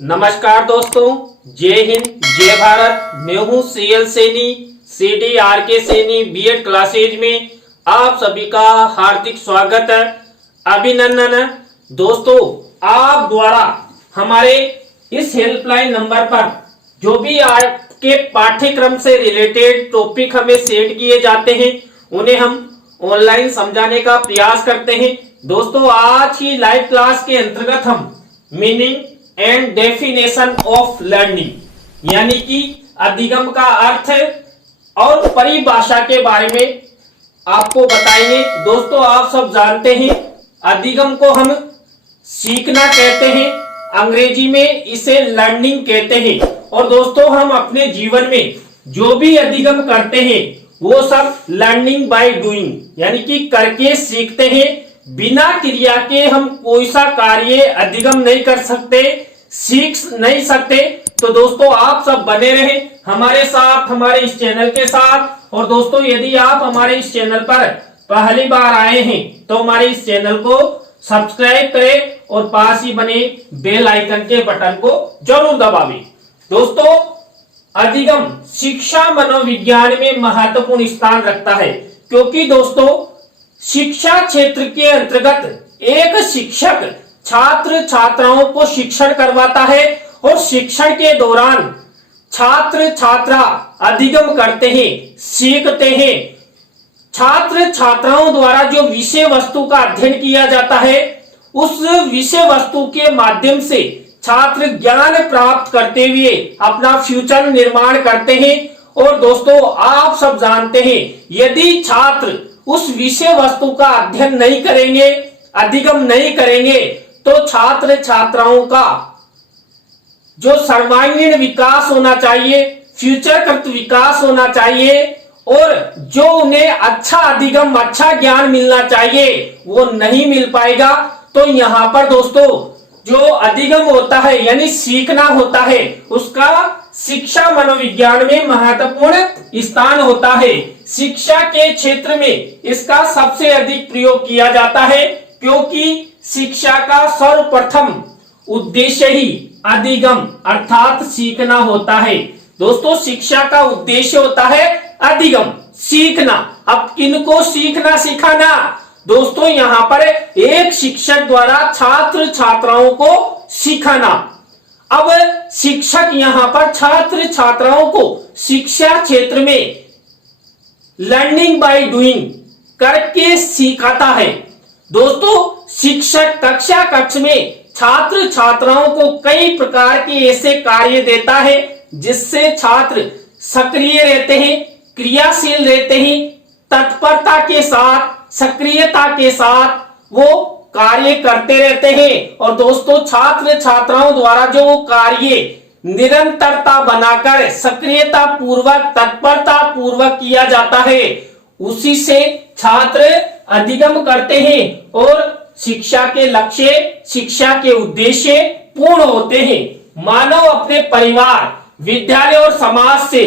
नमस्कार दोस्तों, जय हिंद, जय भारत। मैं हूं CL Saini, CDRK Saini BEd classes में आप सभी का हार्दिक स्वागत है, अभिनंदन है। दोस्तों, आप द्वारा हमारे इस हेल्पलाइन नंबर पर जो भी आपके पाठ्यक्रम से रिलेटेड टॉपिक हमें सेंड किए जाते हैं उन्हें हम ऑनलाइन समझाने का प्रयास करते हैं। दोस्तों, आज की लाइव क्लास के अंतर्गत हम meaning and definition of learning यानी कि अधिगम का अर्थ और परिभाषा के बारे में आपको बताएंगे। दोस्तों, आप सब जानते हैं अधिगम को हम सीखना कहते हैं, अंग्रेजी में इसे लर्निंग कहते हैं। और दोस्तों, हम अपने जीवन में जो भी अधिगम करते हैं वो सब लर्निंग बाय डूइंग यानी कि करके सीखते हैं। बिना क्रिया के हम कोई सा कार्य अधिगम नहीं कर सकते, सीख नहीं सकते। तो दोस्तों, आप सब बने रहे हमारे साथ, हमारे इस चैनल के साथ। और दोस्तों, यदि आप हमारे इस चैनल पर पहली बार आए हैं तो हमारे इस चैनल को सब्सक्राइब करें और पास ही बने बेल आइकन के बटन को जरूर दबावें। दोस्तों, अधिगम शिक्षा मनोविज्ञान में महत्वपूर्ण स्थान रखता है, क्योंकि दोस्तों शिक्षा क्षेत्र के अंतर्गत एक शिक्षक छात्र छात्राओं को शिक्षण करवाता है और शिक्षण के दौरान छात्र छात्रा अधिगम करते हैं, सीखते हैं। छात्र छात्राओं द्वारा जो विषय वस्तु का अध्ययन किया जाता है उस विषय वस्तु के माध्यम से छात्र ज्ञान प्राप्त करते हुए अपना फ्यूचर निर्माण करते हैं। और दोस्तों, आप सब जानते हैं यदि छात्र उस विषय वस्तु का अध्ययन नहीं करेंगे, अधिगम नहीं करेंगे, तो छात्र छात्राओं का जो सर्वांगीण विकास होना चाहिए, फ्यूचरकृत विकास होना चाहिए और जो उन्हें अच्छा अधिगम, अच्छा ज्ञान मिलना चाहिए वो नहीं मिल पाएगा। तो यहाँ पर दोस्तों जो अधिगम होता है यानी सीखना होता है, उसका शिक्षा मनोविज्ञान में महत्वपूर्ण स्थान होता है। शिक्षा के क्षेत्र में इसका सबसे अधिक प्रयोग किया जाता है, क्योंकि शिक्षा का सर्वप्रथम उद्देश्य ही अधिगम अर्थात सीखना होता है। दोस्तों, शिक्षा का उद्देश्य होता है अधिगम, सीखना। अब किनको सीखना सिखाना? दोस्तों, यहाँ पर एक शिक्षक द्वारा छात्र छात्राओं को सिखाना। अब शिक्षक यहाँ पर छात्र छात्राओं को शिक्षा क्षेत्र में लर्निंग बाय डूइंग करके सिखाता है। दोस्तों, शिक्षक कक्ष में छात्र छात्राओं को कई प्रकार के ऐसे कार्य देता है जिससे छात्र सक्रिय रहते हैं, क्रियाशील रहते हैं, तत्परता के साथ, सक्रियता के साथ वो कार्य करते रहते हैं। और दोस्तों, छात्र छात्राओं द्वारा जो वो कार्य निरंतरता बनाकर सक्रियता पूर्वक, तत्परता पूर्वक किया जाता है, उसी से छात्र अधिगम करते हैं और शिक्षा के लक्ष्य, शिक्षा के उद्देश्य पूर्ण होते हैं। मानव अपने परिवार, विद्यालय और समाज से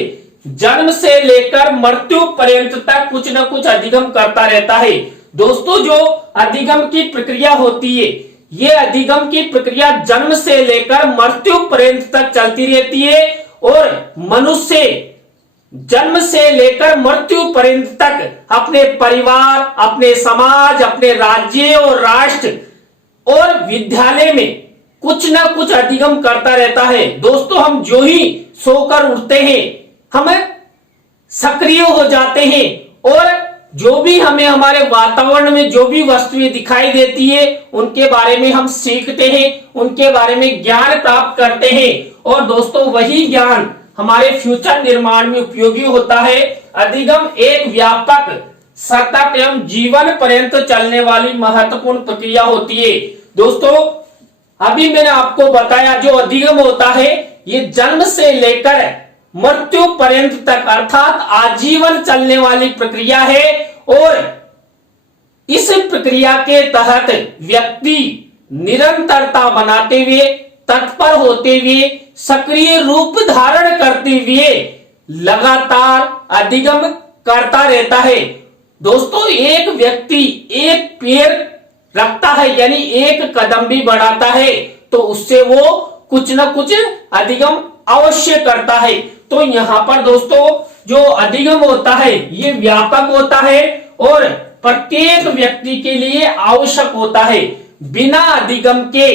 जन्म से लेकर मृत्यु पर्यंत तक कुछ न कुछ अधिगम करता रहता है। दोस्तों, जो अधिगम की प्रक्रिया होती है, ये अधिगम की प्रक्रिया जन्म से लेकर मृत्यु पर्यंत तक चलती रहती है और मनुष्य जन्म से लेकर मृत्यु पर्यंत तक अपने परिवार, अपने समाज, अपने राज्य और राष्ट्र और विद्यालय में कुछ ना कुछ अधिगम करता रहता है। दोस्तों, हम जो ही सोकर उठते हैं हम सक्रिय हो जाते हैं और जो भी हमें हमारे वातावरण में जो भी वस्तुएं दिखाई देती है उनके बारे में हम सीखते हैं, उनके बारे में ज्ञान प्राप्त करते हैं। और दोस्तों, वही ज्ञान हमारे फ्यूचर निर्माण में उपयोगी होता है। अधिगम एक व्यापक, सतत एवं जीवन पर्यंत चलने वाली महत्वपूर्ण प्रक्रिया होती है। दोस्तों, अभी मैंने आपको बताया जो अधिगम होता है ये जन्म से लेकर मृत्यु पर्यंत तक अर्थात आजीवन चलने वाली प्रक्रिया है। और इस प्रक्रिया के तहत व्यक्ति निरंतरता बनाते हुए, तत्पर होते हुए, सक्रिय रूप धारण करते हुए लगातार अधिगम करता रहता है। दोस्तों, एक व्यक्ति एक पैर रखता है यानी एक कदम भी बढ़ाता है तो उससे वो कुछ न कुछ अधिगम अवश्य करता है। तो यहाँ पर दोस्तों जो अधिगम होता है ये व्यापक होता है और प्रत्येक व्यक्ति के लिए आवश्यक होता है। बिना अधिगम के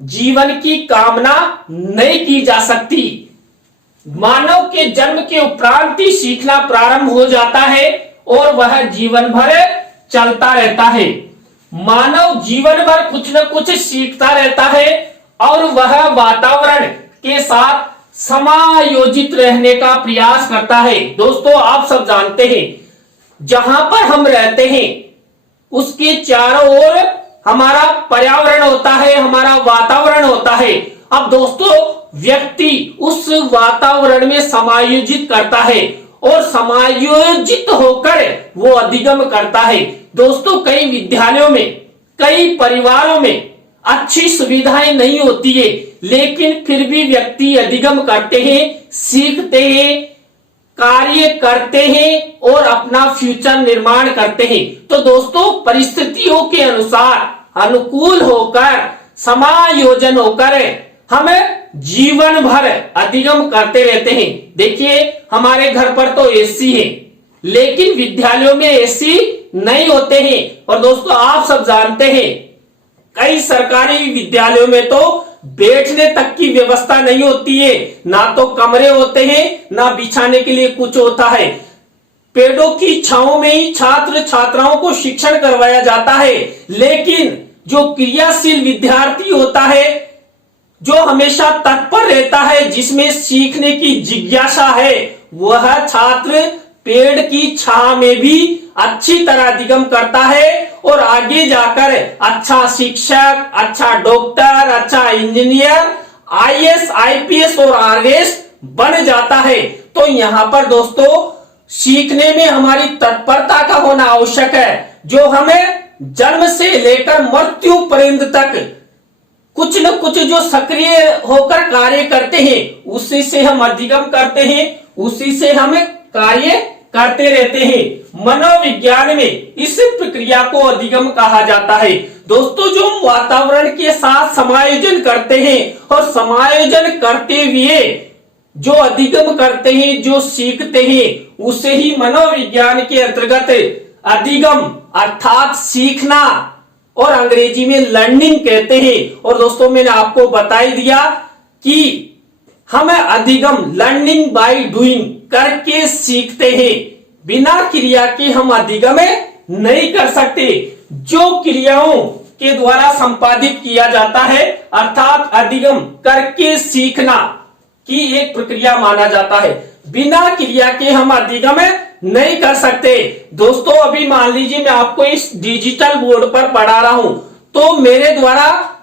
जीवन की कामना नहीं की जा सकती। मानव के जन्म के उपरांत ही सीखना प्रारंभ हो जाता है और वह जीवन भर चलता रहता है। मानव जीवन भर कुछ न कुछ सीखता रहता है और वह वातावरण के साथ समायोजित रहने का प्रयास करता है। दोस्तों आप सब जानते हैं जहां पर हम रहते हैं उसके चारों ओर हमारा पर्यावरण होता है, हमारा वातावरण होता है। अब दोस्तों व्यक्ति उस वातावरण में समायोजित करता है और समायोजित होकर वो अधिगम करता है। दोस्तों कई विद्यालयों में, कई परिवारों में अच्छी सुविधाएं नहीं होती है, लेकिन फिर भी व्यक्ति अधिगम करते हैं, सीखते हैं, कार्य करते हैं और अपना फ्यूचर निर्माण करते हैं। तो दोस्तों परिस्थितियों के अनुसार अनुकूल होकर, समायोजन होकर हम जीवन भर अधिगम करते रहते हैं। देखिए हमारे घर पर तो एसी है, लेकिन विद्यालयों में एसी नहीं होते हैं। और दोस्तों आप सब जानते हैं कई सरकारी विद्यालयों में तो बैठने तक की व्यवस्था नहीं होती है, ना तो कमरे होते हैं, ना बिछाने के लिए कुछ होता है। पेड़ों की छांव में ही छात्र छात्राओं को शिक्षण करवाया जाता है। लेकिन जो क्रियाशील विद्यार्थी होता है, जो हमेशा तत्पर रहता है, जिसमें सीखने की जिज्ञासा है, वह छात्र पेड़ की छांव में भी अच्छी तरह अधिगम करता है और आगे जाकर अच्छा शिक्षक, अच्छा डॉक्टर, अच्छा इंजीनियर, आईएएस, आईपीएस और आरएएस बन जाता है। तो यहाँ पर दोस्तों सीखने में हमारी तत्परता का होना आवश्यक है, जो हमें जन्म से लेकर मृत्यु पर्यंत तक कुछ न कुछ जो सक्रिय होकर कार्य करते हैं, उसी से हम अधिगम करते हैं, उसी से हम कार्य करते रहते हैं। मनोविज्ञान में इस प्रक्रिया को अधिगम कहा जाता है। दोस्तों जो वातावरण के साथ समायोजन करते हैं और समायोजन करते हुए जो अधिगम करते हैं, जो सीखते हैं, उसे ही मनोविज्ञान के अंतर्गत अधिगम अर्थात सीखना और अंग्रेजी में लर्निंग कहते हैं। और दोस्तों मैंने आपको बता ही दिया कि हम अधिगम लर्निंग बाय डूइंग करके सीखते हैं। बिना क्रिया के हम अधिगम नहीं कर सकते। जो क्रियाओं के द्वारा संपादित किया जाता है अर्थात अधिगम करके सीखना की एक प्रक्रिया माना जाता है। बिना क्रिया के हम अधिगम नहीं कर सकते। दोस्तों अभी मान लीजिए मैं आपको इस डिजिटल बोर्ड पर पढ़ा रहा हूं, तो मेरे द्वारा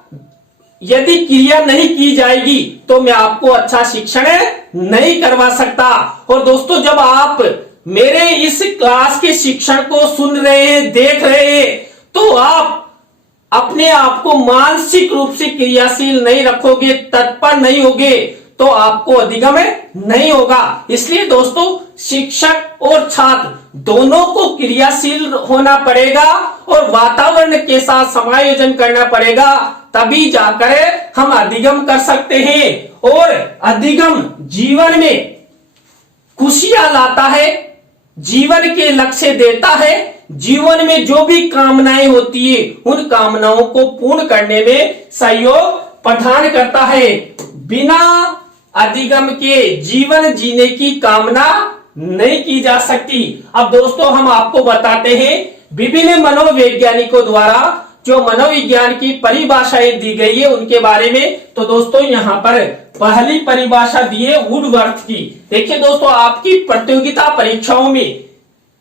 यदि क्रिया नहीं की जाएगी तो मैं आपको अच्छा शिक्षण नहीं करवा सकता। और दोस्तों जब आप मेरे इस क्लास के शिक्षण को सुन रहे हैं, देख रहे हैं, तो आप अपने आप को मानसिक रूप से क्रियाशील नहीं रखोगे, तत्पर नहीं होगे, तो आपको अधिगम नहीं होगा। इसलिए दोस्तों शिक्षक और छात्र दोनों को क्रियाशील होना पड़ेगा और वातावरण के साथ समायोजन करना पड़ेगा, तभी जाकर हम अधिगम कर सकते हैं। और अधिगम जीवन में खुशियां लाता है, जीवन के लक्ष्य देता है, जीवन में जो भी कामनाएं होती है उन कामनाओं को पूर्ण करने में सहयोग प्रदान करता है। बिना अधिगम के जीवन जीने की कामना नहीं की जा सकती। अब दोस्तों हम आपको बताते हैं विभिन्न मनोवैज्ञानिकों द्वारा जो मनोविज्ञान की परिभाषाएं दी गई है उनके बारे में। तो दोस्तों यहाँ पर पहली परिभाषा दी है वुडवर्थ की। देखिए दोस्तों आपकी प्रतियोगिता परीक्षाओं में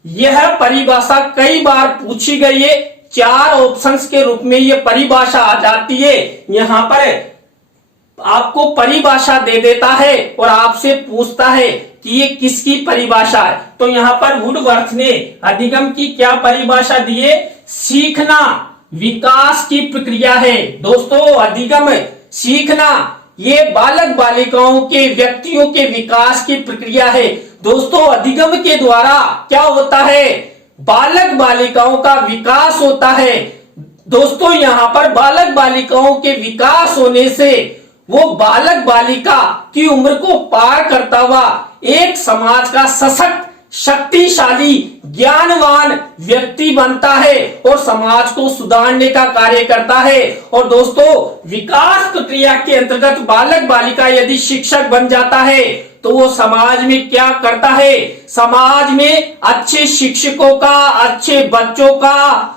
यह परिभाषा कई बार पूछी गई है। 4 ऑप्शंस के रूप में यह परिभाषा आ जाती है। यहाँ पर आपको परिभाषा दे देता है और आपसे पूछता है कि ये किसकी परिभाषा है। तो यहाँ पर वुडवर्थ ने अधिगम की क्या परिभाषा दी है? सीखना विकास की प्रक्रिया है। दोस्तों अधिगम सीखना ये बालक बालिकाओं के व्यक्तियों के विकास की प्रक्रिया है। दोस्तों अधिगम के द्वारा क्या होता है? बालक बालिकाओं का विकास होता है। दोस्तों यहाँ पर बालक बालिकाओं के विकास होने से वो बालक बालिका की उम्र को पार करता हुआ एक समाज का सशक्त, शक्तिशाली, ज्ञानवान व्यक्ति बनता है और समाज को सुधारने का कार्य करता है। और दोस्तों, विकास प्रक्रिया के अंतर्गत बालक बालिका यदि शिक्षक बन जाता है तो वो समाज में क्या करता है? समाज में अच्छे शिक्षकों का, अच्छे बच्चों का,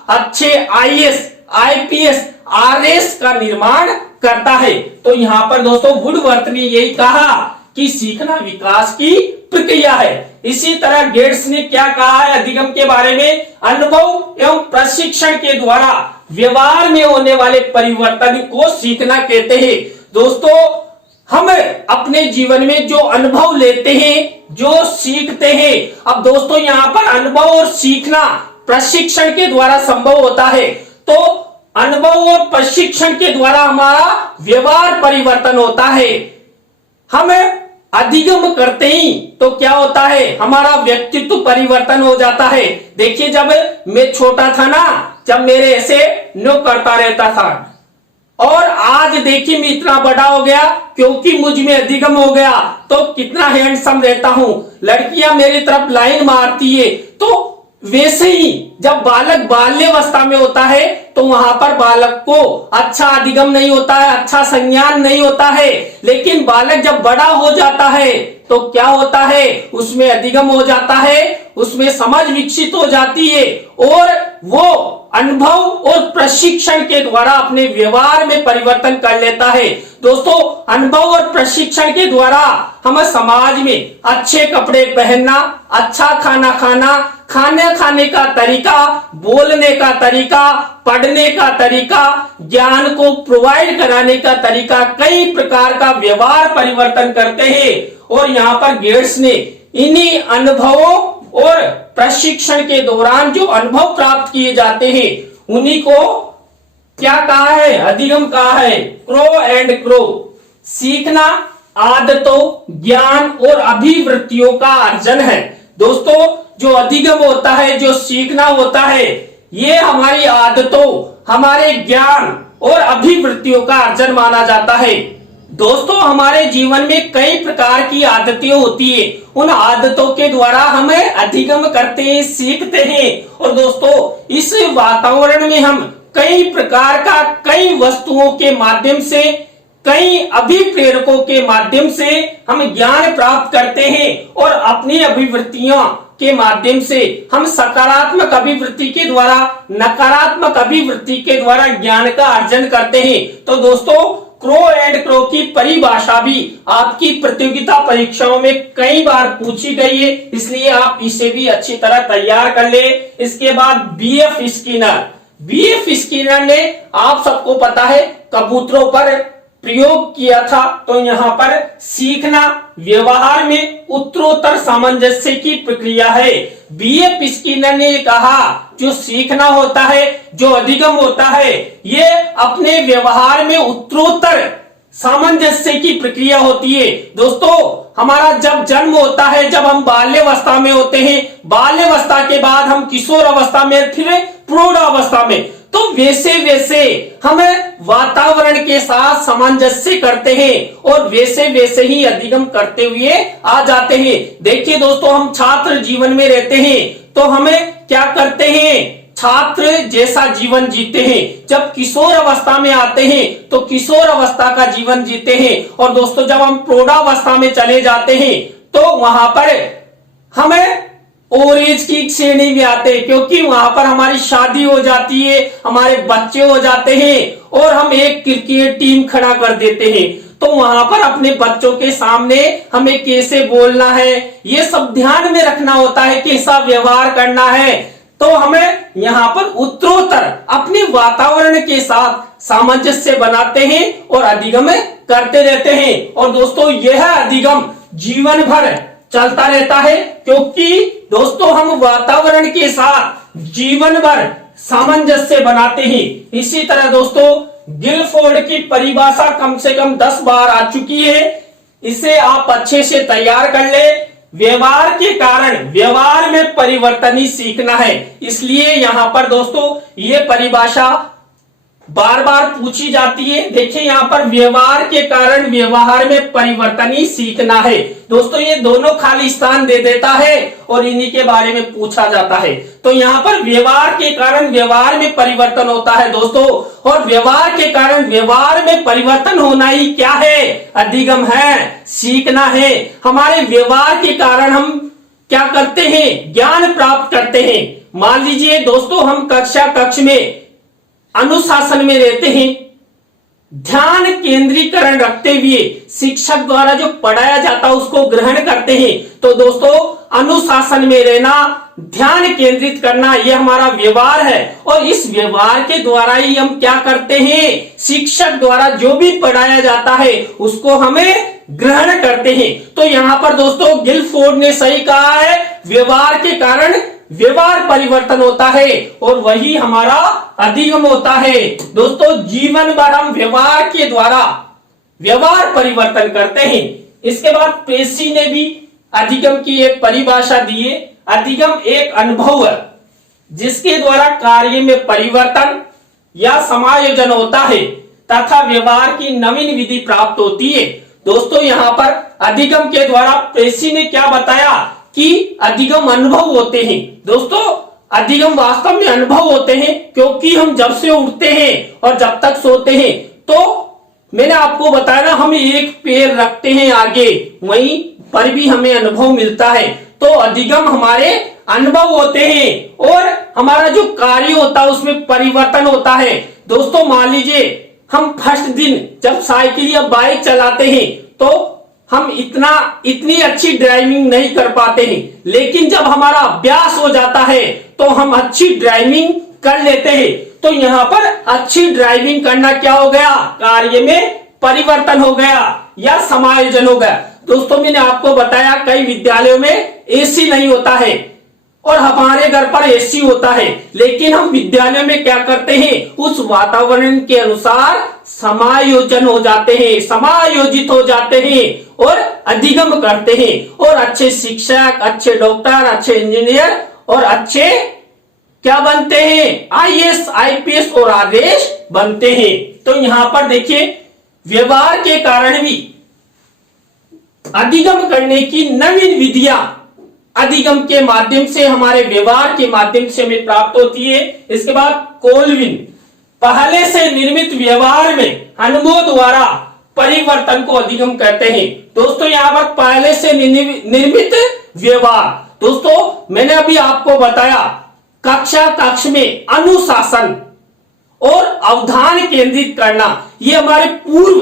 अच्छे आईएएस, आईपीएस, आरएस का निर्माण करता है। तो यहाँ पर दोस्तों वुडवर्थ ने यही कहा कि सीखना विकास की प्रक्रिया है। इसी तरह गेट्स ने क्या कहा है अधिगम के बारे में? अनुभव एवं प्रशिक्षण के द्वारा व्यवहार में होने वाले परिवर्तन को सीखना कहते हैं। दोस्तों, हम अपने जीवन में जो अनुभव लेते हैं, जो सीखते हैं, अब दोस्तों यहाँ पर अनुभव और सीखना प्रशिक्षण के द्वारा संभव होता है। तो अनुभव और प्रशिक्षण के द्वारा हमारा व्यवहार परिवर्तन होता है। हम अधिगम करते ही तो क्या होता है? हमारा व्यक्तित्व परिवर्तन हो जाता है। देखिए, जब मैं छोटा था ना, जब मेरे ऐसे नो करता रहता था, और आज देखिए मैं इतना बड़ा हो गया क्योंकि मुझ में अधिगम हो गया, तो कितना हैंडसम रहता हूं, लड़कियां मेरी तरफ लाइन मारती है। तो वैसे ही जब बालक बाल्यावस्था में होता है तो वहां पर बालक को अच्छा अधिगम नहीं होता है, अच्छा संज्ञान नहीं होता है। लेकिन बालक जब बड़ा हो जाता है तो क्या होता है? उसमें अधिगम हो जाता है, उसमें समझ विकसित हो जाती है और वो अनुभव और प्रशिक्षण के द्वारा अपने व्यवहार में परिवर्तन कर लेता है। दोस्तों, अनुभव और प्रशिक्षण के द्वारा हम समाज में अच्छे कपड़े पहनना, अच्छा खाना खाना, खाने खाने का तरीका, बोलने का तरीका, पढ़ने का तरीका, ज्ञान को प्रोवाइड कराने का तरीका, कई प्रकार का व्यवहार परिवर्तन करते हैं। और यहाँ पर गेट्स ने इन्हीं अनुभवों और प्रशिक्षण के दौरान जो अनुभव प्राप्त किए जाते हैं उन्हीं को क्या कहा है? अधिगम कहा है। क्रो एंड क्रो, सीखना आदतों, ज्ञान और अभिवृत्तियों का अर्जन है। दोस्तों, जो अधिगम होता है, जो सीखना होता है, ये हमारी आदतों, हमारे ज्ञान और अभिवृत्तियों का अर्जन माना जाता है। दोस्तों, हमारे जीवन में कई प्रकार की आदतें होती है, उन आदतों के द्वारा हम अधिगम करते हैं, सीखते हैं। और दोस्तों, इस वातावरण में हम कई प्रकार का, कई वस्तुओं के माध्यम से, कई अभिप्रेरकों के माध्यम से हम ज्ञान प्राप्त करते हैं और अपनी अभिवृत्तियों के माध्यम से हम सकारात्मक अभिवृत्ति के द्वारा, नकारात्मक अभिवृत्ति के द्वारा ज्ञान का अर्जन करते हैं। तो दोस्तों, क्रो एंड क्रो की परिभाषा भी आपकी प्रतियोगिता परीक्षाओं में कई बार पूछी गई है, इसलिए आप इसे भी अच्छी तरह तैयार कर ले। इसके बाद बीएफ स्किनर ने, आप सबको पता है, कबूतरों पर प्रयोग किया था। तो यहाँ पर सीखना व्यवहार में उत्तरोत्तर सामंजस्य की प्रक्रिया है। बीएफ स्किनर ने कहा जो सीखना होता है, जो अधिगम होता है, ये अपने व्यवहार में उत्तरोत्तर सामंजस्य की प्रक्रिया होती है। दोस्तों, हमारा जब जन्म होता है, जब हम बाल्यावस्था में होते हैं, बाल्यावस्था के बाद हम किशोर अवस्था में, फिर प्रौढ़ अवस्था में, तो वैसे वैसे हम वातावरण के साथ सामंजस्य करते हैं और वैसे वैसे ही अधिगम करते हुए आ जाते हैं। देखिए दोस्तों, हम छात्र जीवन में रहते हैं तो हमें क्या करते हैं? छात्र जैसा जीवन जीते हैं। जब किशोर अवस्था में आते हैं तो किशोर अवस्था का जीवन जीते हैं। और दोस्तों, जब हम प्रौढ़ावस्था में चले जाते हैं तो वहां पर हमें ओल्ड एज की श्रेणी में आते हैं, क्योंकि वहां पर हमारी शादी हो जाती है, हमारे बच्चे हो जाते हैं और हम एक क्रिकेट टीम खड़ा कर देते हैं। तो वहां पर अपने बच्चों के सामने हमें कैसे बोलना है, ये सब ध्यान में रखना होता है, कैसा व्यवहार करना है। तो हमें यहाँ पर उत्तरोत्तर अपने वातावरण के साथ सामंजस्य बनाते हैं और अधिगम करते रहते हैं। और दोस्तों, यह अधिगम जीवन भर चलता रहता है, क्योंकि दोस्तों हम वातावरण के साथ जीवन भर सामंजस्य बनाते हैं। इसी तरह दोस्तों, गिलफोर्ड की परिभाषा कम से कम 10 बार आ चुकी है, इसे आप अच्छे से तैयार कर ले। व्यवहार के कारण व्यवहार में परिवर्तन ही सीखना है, इसलिए यहां पर दोस्तों ये परिभाषा बार बार पूछी जाती है। देखिए यहाँ पर व्यवहार के कारण व्यवहार में परिवर्तन ही सीखना है। दोस्तों ये दोनों खाली स्थान दे देता है और इन्हीं के बारे में पूछा जाता है। तो यहाँ पर व्यवहार के कारण व्यवहार में परिवर्तन होता है दोस्तों, और व्यवहार के कारण व्यवहार में परिवर्तन होना ही क्या है? अधिगम है, सीखना है। हमारे व्यवहार के कारण हम क्या करते हैं? ज्ञान प्राप्त करते हैं। मान लीजिए दोस्तों हम कक्ष में अनुशासन में रहते हैं, ध्यान केंद्रीकरण रखते हुए शिक्षक द्वारा जो पढ़ाया जाता है उसको ग्रहण करते हैं। तो दोस्तों अनुशासन में रहना, ध्यान केंद्रित करना, यह हमारा व्यवहार है। और इस व्यवहार के द्वारा ही हम क्या करते हैं? शिक्षक द्वारा जो भी पढ़ाया जाता है उसको हमें ग्रहण करते हैं। तो यहाँ पर दोस्तों गिलफोर्ड ने सही कहा है, व्यवहार के कारण व्यवहार परिवर्तन होता है और वही हमारा अधिगम होता है। दोस्तों जीवन भर हम व्यवहार के द्वारा व्यवहार परिवर्तन करते हैं। इसके बाद पेशी ने भी अधिगम की एक परिभाषा दी है। अधिगम एक अनुभव है जिसके द्वारा कार्य में परिवर्तन या समायोजन होता है तथा व्यवहार की नवीन विधि प्राप्त होती है। दोस्तों यहाँ पर अधिगम के द्वारा पेशी ने क्या बताया कि अधिगम अनुभव होते हैं। दोस्तों अधिगम वास्तव में अनुभव होते हैं, क्योंकि हम जब से उठते हैं और जब तक सोते हैं, तो मैंने आपको बताया ना, हम एक पैर रखते हैं आगे, वहीं पर भी हमें अनुभव मिलता है। तो अधिगम हमारे अनुभव होते हैं और हमारा जो कार्य होता है उसमें परिवर्तन होता है। दोस्तों मान लीजिए हम फर्स्ट दिन जब साइकिल या बाइक चलाते हैं तो हम इतनी अच्छी ड्राइविंग नहीं कर पाते हैं, लेकिन जब हमारा अभ्यास हो जाता है तो हम अच्छी ड्राइविंग कर लेते हैं। तो यहाँ पर अच्छी ड्राइविंग करना क्या हो गया? कार्य में परिवर्तन हो गया या समायोजन हो गया। दोस्तों मैंने आपको बताया कई विद्यालयों में एसी नहीं होता है और हमारे घर पर एसी होता है, लेकिन हम विद्यालय में क्या करते हैं? उस वातावरण के अनुसार समायोजन हो जाते हैं, समायोजित हो जाते हैं और अधिगम करते हैं और अच्छे शिक्षक, अच्छे डॉक्टर, अच्छे इंजीनियर और अच्छे क्या बनते हैं? आईएएस, आईपीएस और आदेश बनते हैं। तो यहाँ पर देखिए व्यवहार के कारण भी अधिगम करने की नवीन विधियां अधिगम के माध्यम से, हमारे व्यवहार के माध्यम से हमें प्राप्त होती है। इसके बाद कोलविन पहले से निर्मित व्यवहार में अनुभव द्वारा परिवर्तन को अधिगम कहते हैं। दोस्तों यहाँ पर पहले से निर्मित व्यवहार, दोस्तों मैंने अभी आपको बताया कक्ष में अनुशासन और अवधान केंद्रित करना, ये हमारे पूर्व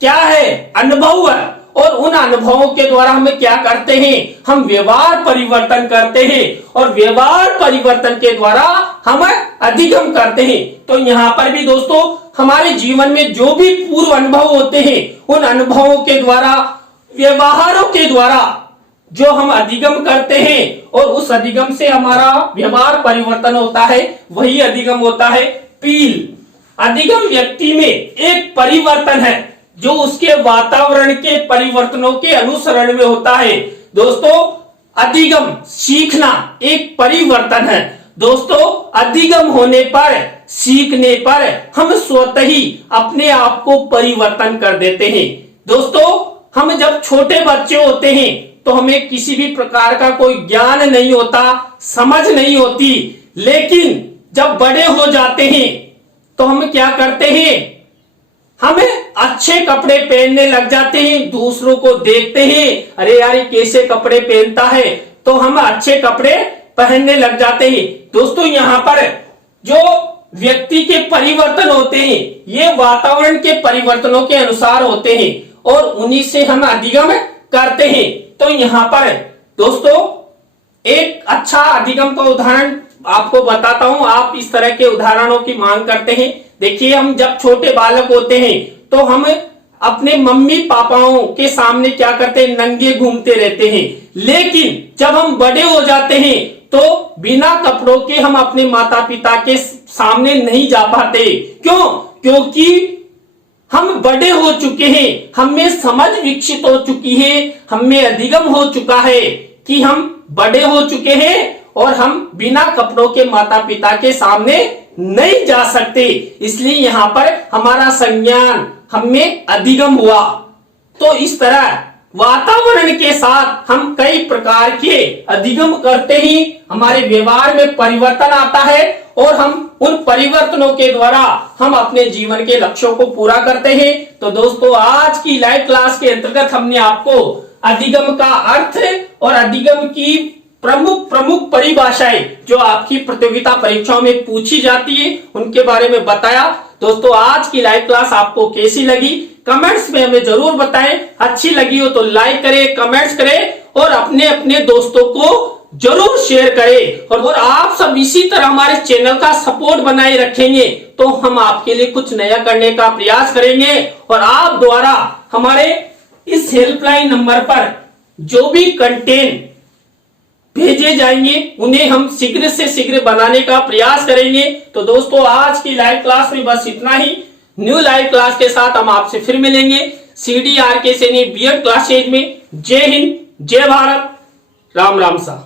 क्या है? अनुभव है। और उन अनुभवों के द्वारा हमें क्या करते हैं? हम व्यवहार परिवर्तन करते हैं और व्यवहार परिवर्तन के द्वारा हम अधिगम करते हैं। तो यहाँ पर भी दोस्तों हमारे जीवन में जो भी पूर्व अनुभव होते हैं, उन अनुभवों के द्वारा, व्यवहारों के द्वारा जो हम अधिगम करते हैं और उस अधिगम से हमारा व्यवहार परिवर्तन होता है, वही अधिगम होता है। पील अधिगम व्यक्ति में एक परिवर्तन है जो उसके वातावरण के परिवर्तनों के अनुसरण में होता है। दोस्तों अधिगम सीखना एक परिवर्तन है। दोस्तों अधिगम होने पर, सीखने पर हम स्वतः ही अपने आप को परिवर्तन कर देते हैं। दोस्तों हम जब छोटे बच्चे होते हैं तो हमें किसी भी प्रकार का कोई ज्ञान नहीं होता, समझ नहीं होती, लेकिन जब बड़े हो जाते हैं तो हम क्या करते हैं? हमें अच्छे कपड़े पहनने लग जाते हैं, दूसरों को देखते हैं, अरे यार ये कैसे कपड़े पहनता है, तो हम अच्छे कपड़े पहनने लग जाते हैं। दोस्तों यहाँ पर जो व्यक्ति के परिवर्तन होते हैं ये वातावरण के परिवर्तनों के अनुसार होते हैं और उन्हीं से हम अधिगम करते हैं। तो यहाँ पर दोस्तों एक अच्छा अधिगम का उदाहरण आपको बताता हूं। आप इस तरह के उदाहरणों की मांग करते हैं। देखिए हम जब छोटे बालक होते हैं तो हम अपने मम्मी पापाओं के सामने क्या करते हैं? नंगे घूमते रहते हैं, लेकिन जब हम बड़े हो जाते हैं तो बिना कपड़ों के हम अपने माता पिता के सामने नहीं जा पाते। क्यों? क्योंकि हम बड़े हो चुके हैं, हमें समझ विकसित हो चुकी है, हमें अधिगम हो चुका है कि हम बड़े हो चुके हैं और हम बिना कपड़ों के माता पिता के सामने नहीं जा सकते, इसलिए यहाँ पर हमारा संज्ञान हमें अधिगम हुआ। तो इस तरह वातावरण के साथ हम कई प्रकार के अधिगम करते ही हमारे व्यवहार में परिवर्तन आता है और हम उन परिवर्तनों के द्वारा हम अपने जीवन के लक्ष्यों को पूरा करते हैं। तो दोस्तों, आज की लाइव क्लास के अंतर्गत हमने आपको अधिगम का अर्थ और अधिगम की प्रमुख परिभाषाएं जो आपकी प्रतियोगिता परीक्षाओं में पूछी जाती है उनके बारे में बताया। दोस्तों, आज की लाइव क्लास आपको कैसी लगी कमेंट्स में हमें जरूर बताएं। अच्छी लगी हो तो लाइक करें, कमेंट्स करें और अपने अपने दोस्तों को जरूर शेयर करें। और आप सब इसी तरह हमारे चैनल का सपोर्ट बनाए रखेंगे तो हम आपके लिए कुछ नया करने का प्रयास करेंगे। और आप द्वारा हमारे इस हेल्पलाइन नंबर पर जो भी कंटेंट भेजे जाएंगे उन्हें हम शीघ्र से शीघ्र बनाने का प्रयास करेंगे। तो दोस्तों, आज की लाइव क्लास में बस इतना ही। न्यू लाइव क्लास के साथ हम आपसे फिर मिलेंगे CDRK सैनी बीएड क्लासेज में। जय हिंद, जय भारत, राम राम सा।